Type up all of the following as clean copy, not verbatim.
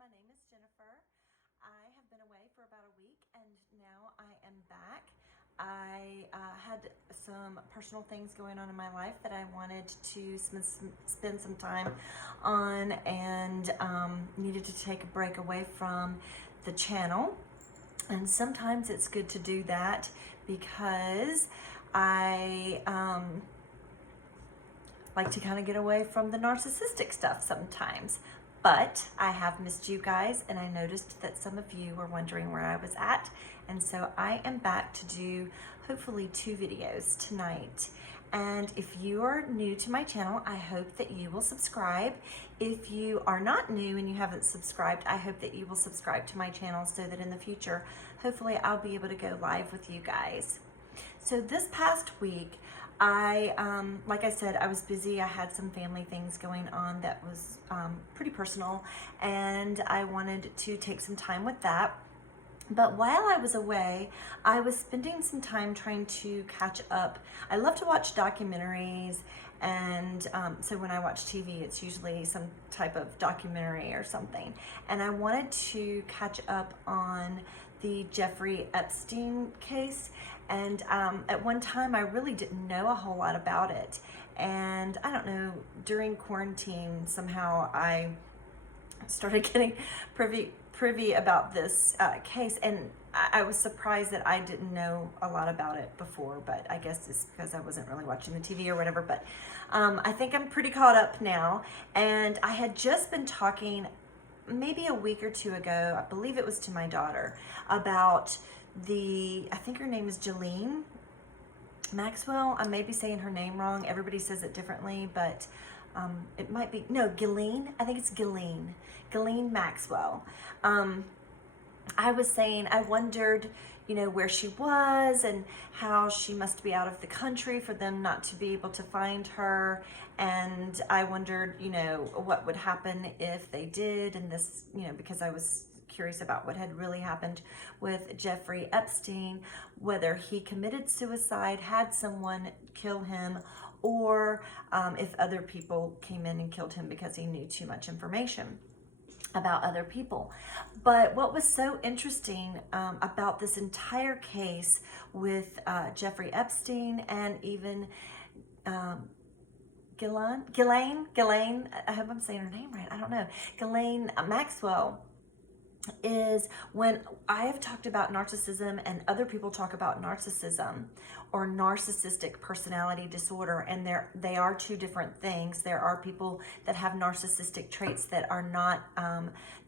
My name is Jennifer. I have been away for about a week and now I am back. I had some personal things going on in my life that I wanted to spend some time on, and needed to take a break away from the channel. And sometimes it's good to do that because I like to kind of get away from the narcissistic stuff sometimes. But I have missed you guys, and I noticed that some of you were wondering where I was at. And so I am back to do hopefully 2 videos tonight. And if you are new to my channel, I hope that you will subscribe. If you are not new and you haven't subscribed, I hope that you will subscribe to my channel so that in the future, hopefully I'll be able to go live with you guys. So this past week, like I said, I was busy. I had some family things going on that was pretty personal, and I wanted to take some time with that. But while I was away, I was spending some time trying to catch up. I love to watch documentaries, and so when I watch TV, it's usually some type of documentary or something. And I wanted to catch up on the Jeffrey Epstein case. And at one time, I really didn't know a whole lot about it. And I don't know, during quarantine, somehow I started getting privy about this case. And I was surprised that I didn't know a lot about it before, but I guess it's because I wasn't really watching the TV or whatever. But I think I'm pretty caught up now. And I had just been talking maybe a week or 2 ago, I believe it was to my daughter, about I think her name is Ghislaine Maxwell. I may be saying her name wrong. Everybody says it differently, but it might be, no, Ghislaine. I think it's Ghislaine Maxwell. I was saying, I wondered, where she was and how she must be out of the country for them not to be able to find her. And I wondered, what would happen if they did. And this, because I was curious about what had really happened with Jeffrey Epstein, whether he committed suicide, had someone kill him, or if other people came in and killed him because he knew too much information about other people. But what was so interesting about this entire case with Jeffrey Epstein and even Ghislaine, I hope I'm saying her name right, I don't know, Ghislaine Maxwell, is when I have talked about narcissism and other people talk about narcissism or narcissistic personality disorder, and they are 2 different things. There are people that have narcissistic traits that are not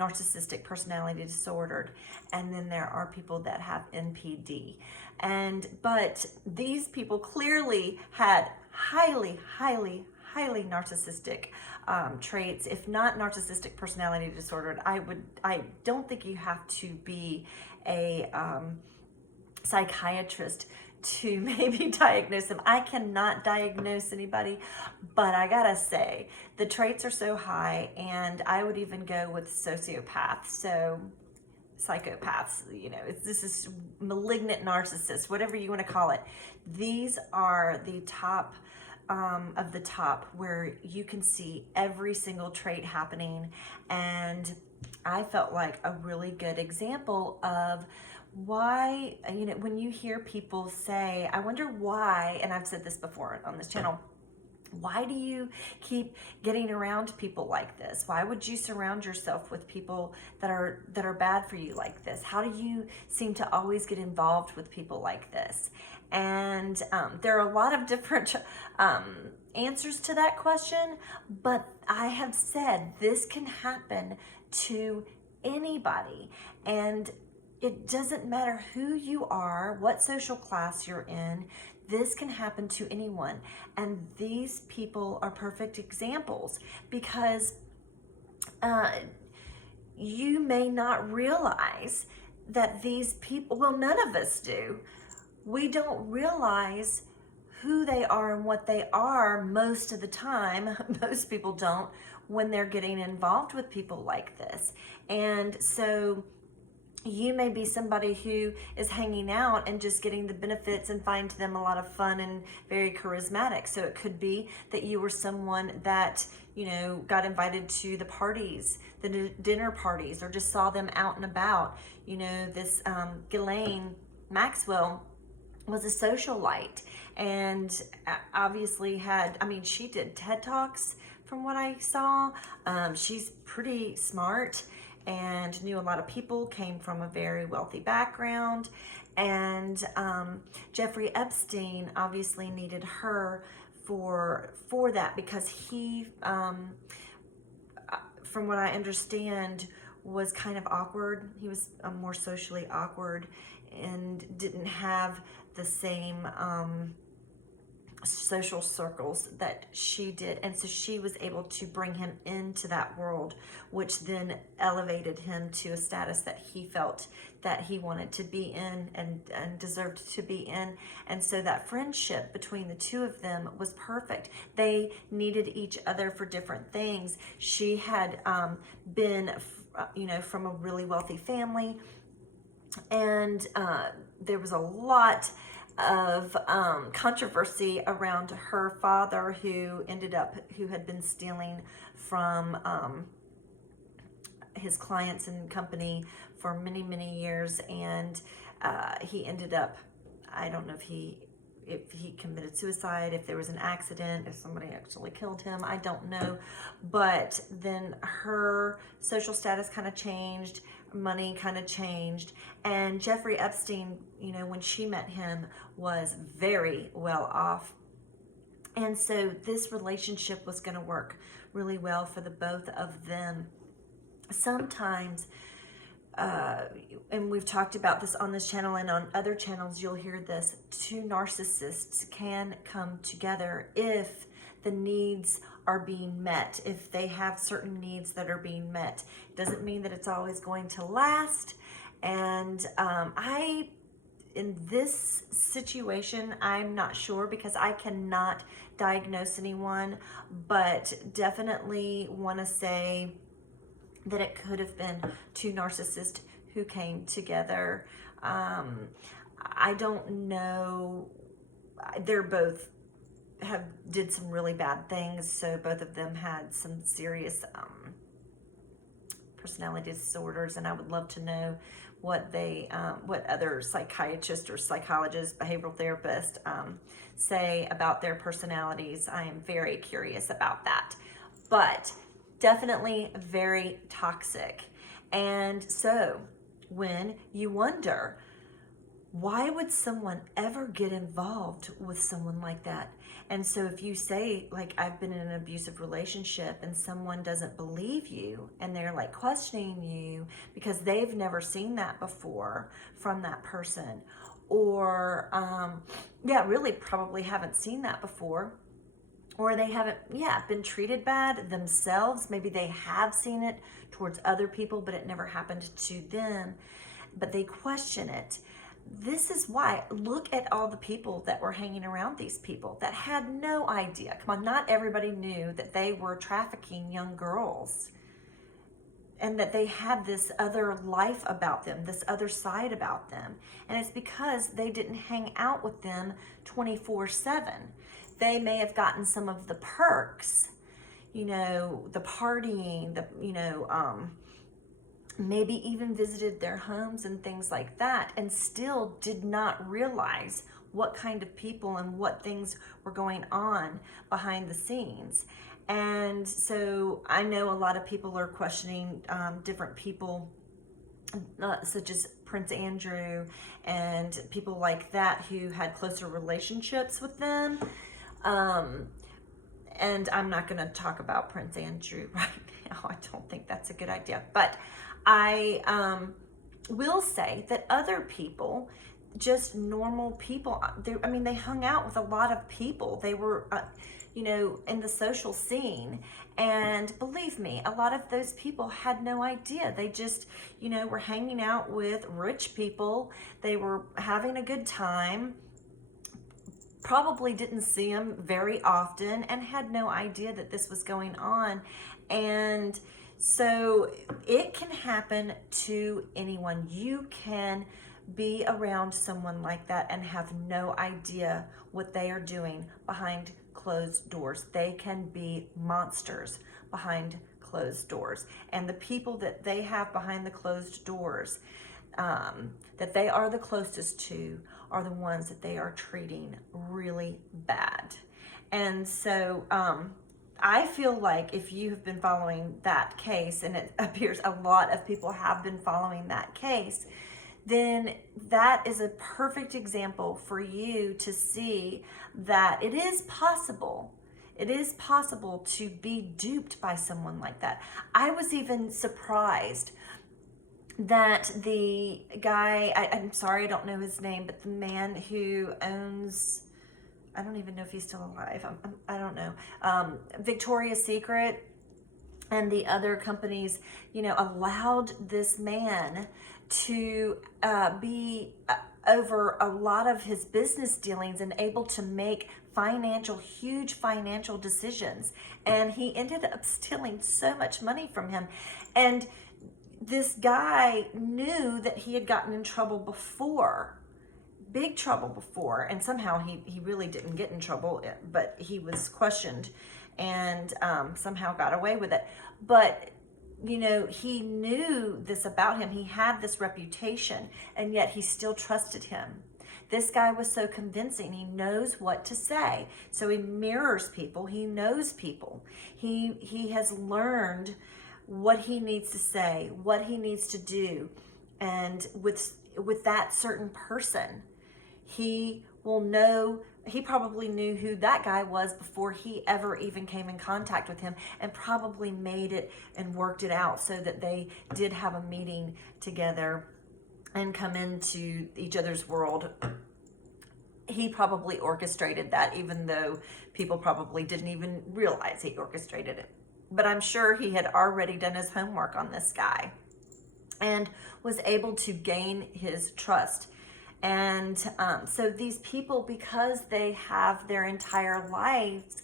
narcissistic personality disordered, and then there are people that have NPD. But these people clearly had highly narcissistic traits, if not narcissistic personality disordered. I don't think you have to be a psychiatrist to maybe diagnose them. I cannot diagnose anybody, but I gotta say, the traits are so high, and I would even go with sociopaths. So psychopaths, this is malignant narcissists, whatever you want to call it. These are the top of the top, where you can see every single trait happening. And I felt like a really good example of why, when you hear people say, I wonder why, and I've said this before on this channel, why do you keep getting around people like this? Why would you surround yourself with people that are bad for you like this? How do you seem to always get involved with people like this? And there are a lot of different answers to that question, but I have said this can happen to anybody, and it doesn't matter who you are, what social class you're in. This can happen to anyone. And these people are perfect examples, because you may not realize that these people, well, none of us do. We don't realize who they are and what they are most of the time. Most people don't, when they're getting involved with people like this. And so you may be somebody who is hanging out and just getting the benefits and find them a lot of fun and very charismatic. So it could be that you were someone that, you know, got invited to the parties, the dinner parties, or just saw them out and about. You know, this Ghislaine Maxwell was a socialite and obviously had, I mean, she did TED Talks from what I saw. She's pretty smart and knew a lot of people, came from a very wealthy background. And Jeffrey Epstein obviously needed her for that because he, from what I understand, was kind of awkward. He was more socially awkward and didn't have the same social circles that she did, and so she was able to bring him into that world, which then elevated him to a status that he felt that he wanted to be in and deserved to be in. And so that friendship between the two of them was perfect. They needed each other for different things. She had been, you know, from a really wealthy family, and there was a lot of controversy around her father, who had been stealing from his clients and company for many, many years. And he ended up, I don't know if he committed suicide, if there was an accident, if somebody actually killed him, I don't know. But then her social status kind of changed, money kind of changed, and Jeffrey Epstein, you know, when she met him, was very well off. And so this relationship was going to work really well for the both of them. Sometimes, and we've talked about this on this channel and on other channels, you'll hear this, two narcissists can come together if the needs are being met, if they have certain needs that are being met. It doesn't mean that it's always going to last. And in this situation, I'm not sure because I cannot diagnose anyone, but definitely want to say that it could have been two narcissists who came together. I don't know. They're both did some really bad things, so both of them had some serious personality disorders, and I would love to know what other psychiatrists or psychologists, behavioral therapists say about their personalities. I am very curious about that, but definitely very toxic. And so when you wonder, why would someone ever get involved with someone like that? And so if you say, like, I've been in an abusive relationship, and someone doesn't believe you and they're like questioning you because they've never seen that before from that person, or really probably haven't seen that before, or they haven't been treated bad themselves. Maybe they have seen it towards other people, but it never happened to them, but they question it. This is why, look at all the people that were hanging around these people that had no idea. Come on, not everybody knew that they were trafficking young girls and that they had this other life about them, this other side about them. And it's because they didn't hang out with them 24/7. They may have gotten some of the perks, you know, the partying, maybe even visited their homes and things like that, and still did not realize what kind of people and what things were going on behind the scenes. And so I know a lot of people are questioning different people, such as Prince Andrew and people like that who had closer relationships with them. And I'm not going to talk about Prince Andrew right now. I don't think that's a good idea. But I will say that other people, just normal people, they hung out with a lot of people. They were, in the social scene. And believe me, a lot of those people had no idea. They just, were hanging out with rich people. They were having a good time. Probably didn't see them very often and had no idea that this was going on. And So it can happen to anyone. You can be around someone like that and have no idea what they are doing behind closed doors. They can be monsters behind closed doors. And the people that they have behind the closed doors, that they are the closest to, are the ones that they are treating really bad. And so I feel like if you have been following that case, and it appears a lot of people have been following that case, then that is a perfect example for you to see that it is possible. It is possible to be duped by someone like that. I was even surprised that the guy, I'm sorry, I don't know his name, but the man who owns, I don't even know if he's still alive. I don't know. Victoria's Secret and the other companies, allowed this man to be over a lot of his business dealings and able to make huge financial decisions. And he ended up stealing so much money from him. And this guy knew that he had gotten in trouble before, big trouble before, and somehow he really didn't get in trouble, but he was questioned and somehow got away with it. But he knew this about him. He had this reputation, and yet he still trusted him. This guy was so convincing. He knows what to say. So he mirrors people. He knows people. He has learned what he needs to say, what he needs to do. And with that certain person, he will know. He probably knew who that guy was before he ever even came in contact with him, and probably made it and worked it out so that they did have a meeting together and come into each other's world. He probably orchestrated that, even though people probably didn't even realize he orchestrated it. But I'm sure he had already done his homework on this guy and was able to gain his trust. And so these people, because they have their entire lives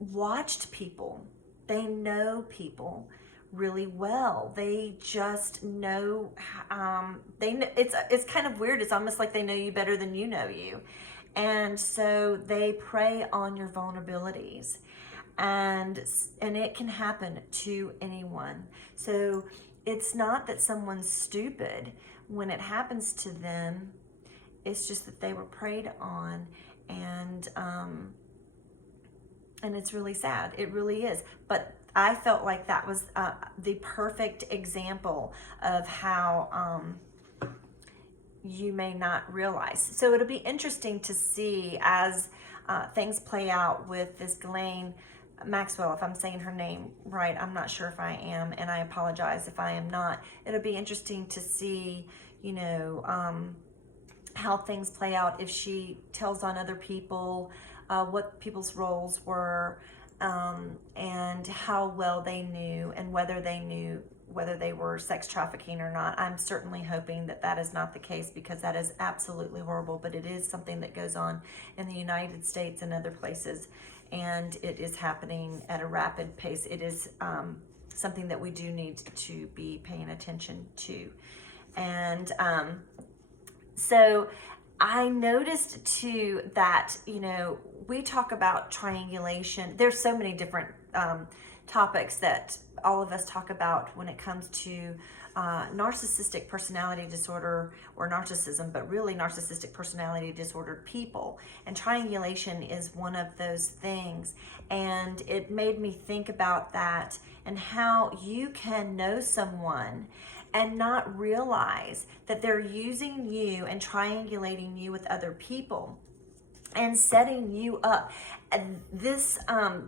watched people, they know people really well. They just know, it's kind of weird. It's almost like they know you better than you know you. And so they prey on your vulnerabilities, and it can happen to anyone. So it's not that someone's stupid when it happens to them. It's just that they were preyed on, and it's really sad. It really is. But I felt like that was the perfect example of how you may not realize. So it'll be interesting to see as things play out with this Ghislaine Maxwell, if I'm saying her name right. I'm not sure if I am, and I apologize if I am not. It'll be interesting to see, how things play out if she tells on other people, what people's roles were, and how well they knew, and whether they knew whether they were sex trafficking or not. I'm certainly hoping that that is not the case, because that is absolutely horrible, but it is something that goes on in the United States and other places, and it is happening at a rapid pace. It is something that we do need to be paying attention to. And so I noticed too that, we talk about triangulation. There's so many different topics that all of us talk about when it comes to narcissistic personality disorder, or narcissism, but really narcissistic personality disordered people. And triangulation is one of those things. And it made me think about that, and how you can know someone and not realize that they're using you and triangulating you with other people and setting you up. And this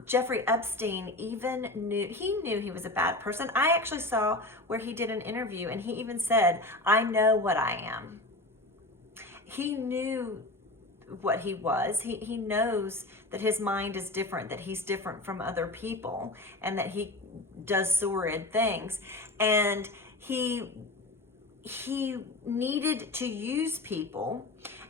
Jeffrey Epstein even knew he was a bad person. I actually saw where he did an interview, and he even said, "I know what I am." He knew what he was. He knows that his mind is different, that he's different from other people, and that he does sordid things. And he needed to use people,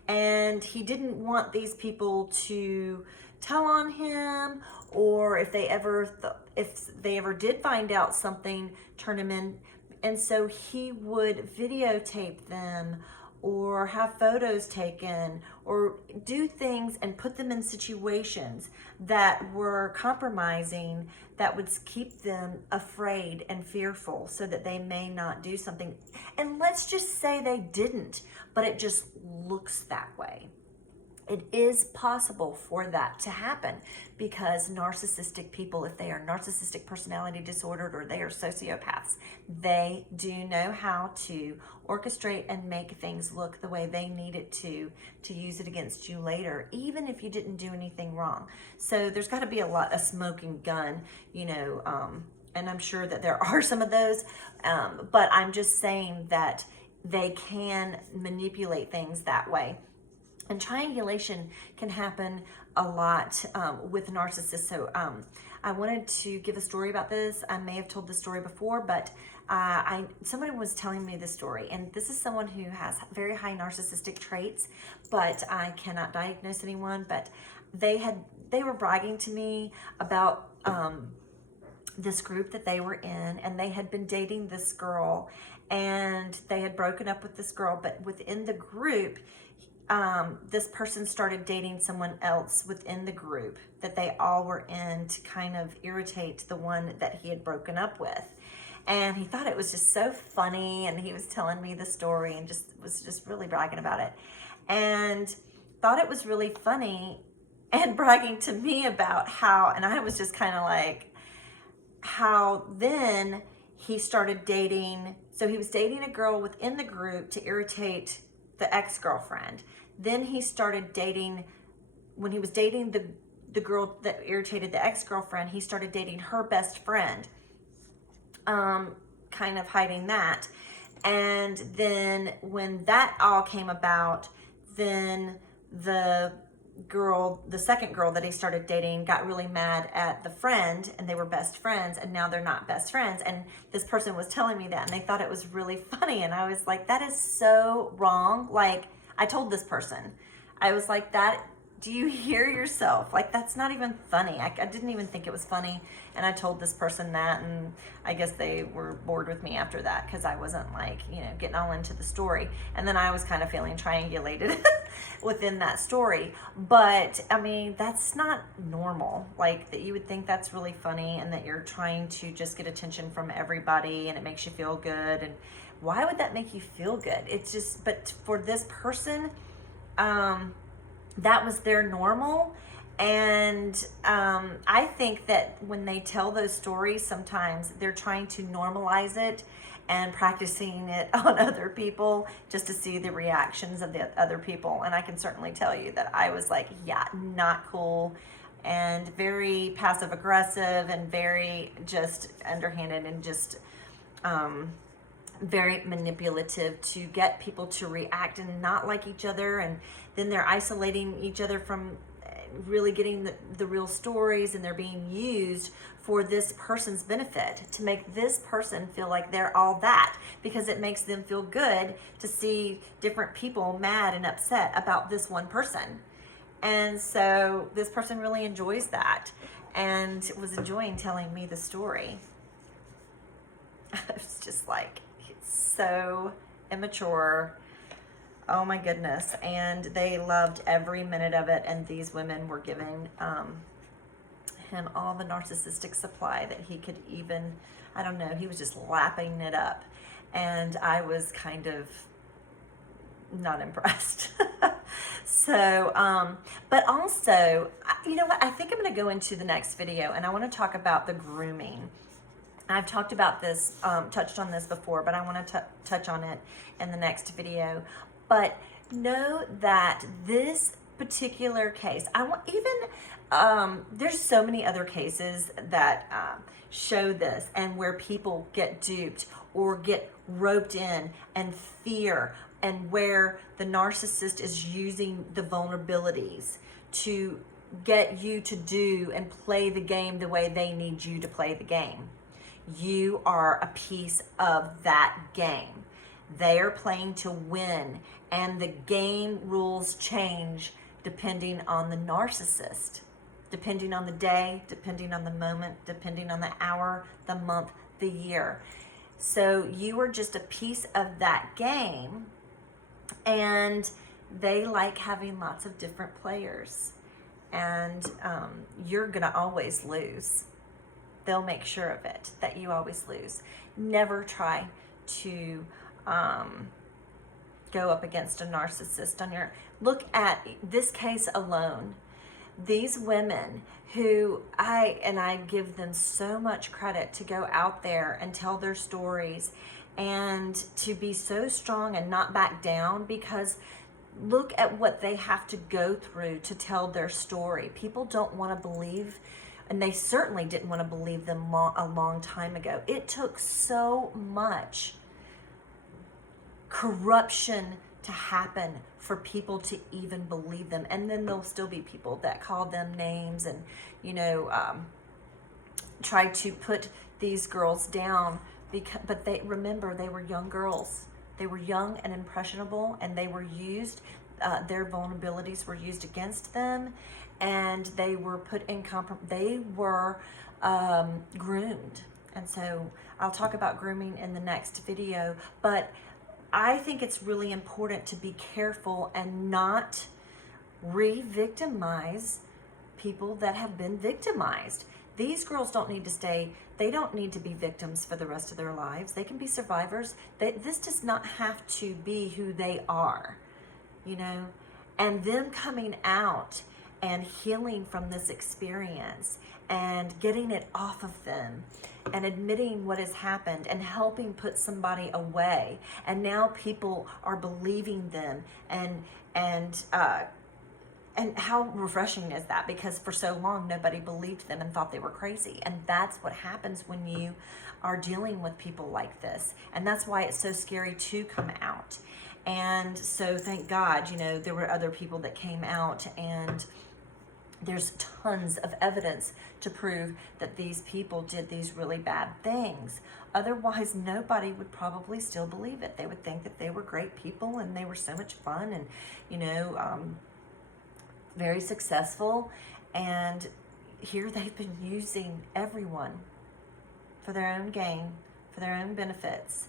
and he didn't want these people to tell on him, or if they ever did find out something, turn him in. And so he would videotape them or have photos taken or do things and put them in situations that were compromising, that would keep them afraid and fearful so that they may not do something. And let's just say they didn't, but it just looks that way. It is possible for that to happen because narcissistic people, if they are narcissistic personality disordered or they are sociopaths, they do know how to orchestrate and make things look the way they need it to use it against you later, even if you didn't do anything wrong. So there's got to be a smoking gun, and I'm sure that there are some of those, but I'm just saying that they can manipulate things that way. And triangulation can happen a lot with narcissists. So I wanted to give a story about this. I may have told this story before, but somebody was telling me this story. And this is someone who has very high narcissistic traits, but I cannot diagnose anyone. But they were bragging to me about this group that they were in, and they had been dating this girl, and they had broken up with this girl, but within the group, this person started dating someone else within the group that they all were in to kind of irritate the one that he had broken up with. And he thought it was just so funny, and he was telling me the story and was just really bragging about it, and thought it was really funny and bragging to me about how, and I was just kind of like, how then he started dating. So he was dating a girl within the group to irritate the ex-girlfriend. Then he started dating, when he was dating the girl that irritated the ex-girlfriend, he started dating her best friend, kind of hiding that. And then when that all came about, then the second girl that he started dating got really mad at the friend, and they were best friends, and now they're not best friends. And this person was telling me that, and they thought it was really funny. And I was like, that is so wrong. Like, I told this person, I was like, do you hear yourself? Like, that's not even funny. I didn't even think it was funny. And I told this person that, and I guess they were bored with me after that because I wasn't like, getting all into the story. And then I was kind of feeling triangulated within that story. But I mean, that's not normal. Like, that you would think that's really funny and that you're trying to just get attention from everybody and it makes you feel good. And why would that make you feel good? It's just, but for this person, that was their normal. And I think that when they tell those stories, sometimes they're trying to normalize it and practicing it on other people just to see the reactions of the other people. And I can certainly tell you that I was like, yeah, not cool, and very passive aggressive and very just underhanded and just very manipulative to get people to react and not like each other. And then they're isolating each other from really getting the real stories, and they're being used for this person's benefit to make this person feel like they're all that, because it makes them feel good to see different people mad and upset about this one person. And so this person really enjoys that and was enjoying telling me the story. I was just like, it's so immature. Oh my goodness. And they loved every minute of it. And these women were giving him all the narcissistic supply that he could even, I don't know, he was just lapping it up. And I was kind of not impressed. So, but also, you know what, I think I'm going to go into the next video and I want to talk about the grooming. I've talked about this, touched on this before, but I want to touch on it in the next video. But know that this particular case, there's so many other cases that show this, and where people get duped or get roped in and fear, and where the narcissist is using the vulnerabilities to get you to do and play the game the way they need you to play the game. You are a piece of that game. They are playing to win, and the game rules change depending on the narcissist. depending on the day, depending on the moment, depending on the hour, the month, the year. So you are just a piece of that game, and they like having lots of different players, and you're gonna always lose. They'll make sure of it, that you always lose. Never try to go up against a narcissist on your, look at this case alone. These women who I give them so much credit to go out there and tell their stories and to be so strong and not back down, because look at what they have to go through to tell their story. People don't want to believe, and they certainly didn't want to believe them a long time ago. It took so much corruption to happen for people to even believe them. And then there'll still be people that call them names and, you know, try to put these girls down, but they remember they were young girls. They were young and impressionable, and they were used, their vulnerabilities were used against them, and they were put in they were groomed. And so I'll talk about grooming in the next video, but I think it's really important to be careful and not re-victimize people that have been victimized. These girls don't need to stay, they don't need to be victims for the rest of their lives. They can be survivors. This does not have to be who they are, you know? And them coming out and healing from this experience and getting it off of them and admitting what has happened and helping put somebody away. And now people are believing them, and how refreshing is that? Because for so long, nobody believed them and thought they were crazy. And that's what happens when you are dealing with people like this. And that's why it's so scary to come out. And so thank God, you know, there were other people that came out, and there's tons of evidence to prove that these people did these really bad things. Otherwise, nobody would probably still believe it. They would think that they were great people and they were so much fun and, you know, very successful. And here they've been using everyone for their own gain, for their own benefits,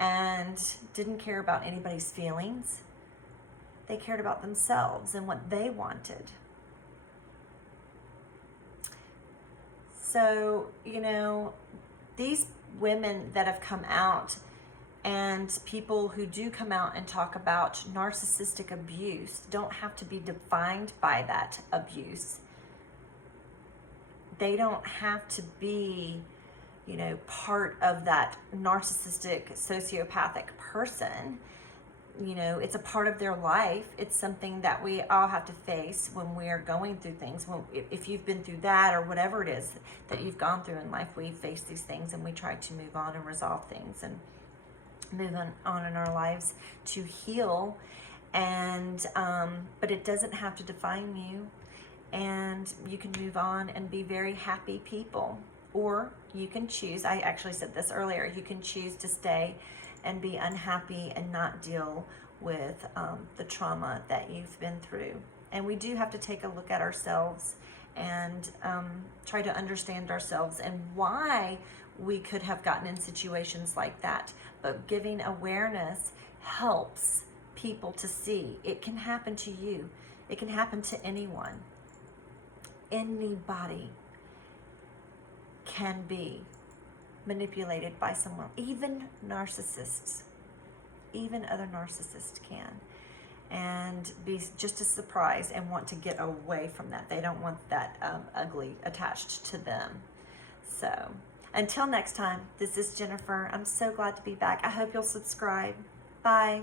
and didn't care about anybody's feelings. They cared about themselves and what they wanted. So, you know, these women that have come out, and people who do come out and talk about narcissistic abuse, don't have to be defined by that abuse. They don't have to be, you know, part of that narcissistic, sociopathic person. You know, it's a part of their life. It's something that we all have to face when we are going through things. If you've been through that, or whatever it is that you've gone through in life, we face these things and we try to move on and resolve things and move on in our lives to heal. And but it doesn't have to define you, and you can move on and be very happy people. Or you can choose, I actually said this earlier, you can choose to stay and be unhappy and not deal with the trauma that you've been through. And we do have to take a look at ourselves and try to understand ourselves and why we could have gotten in situations like that. But giving awareness helps people to see it can happen to you. It can happen to anyone. Anybody can be manipulated by someone, even narcissists, even other narcissists can, and be just as surprised and want to get away from that. They don't want that ugly attached to them. So until next time, this is Jennifer. I'm so glad to be back. I hope you'll subscribe. Bye.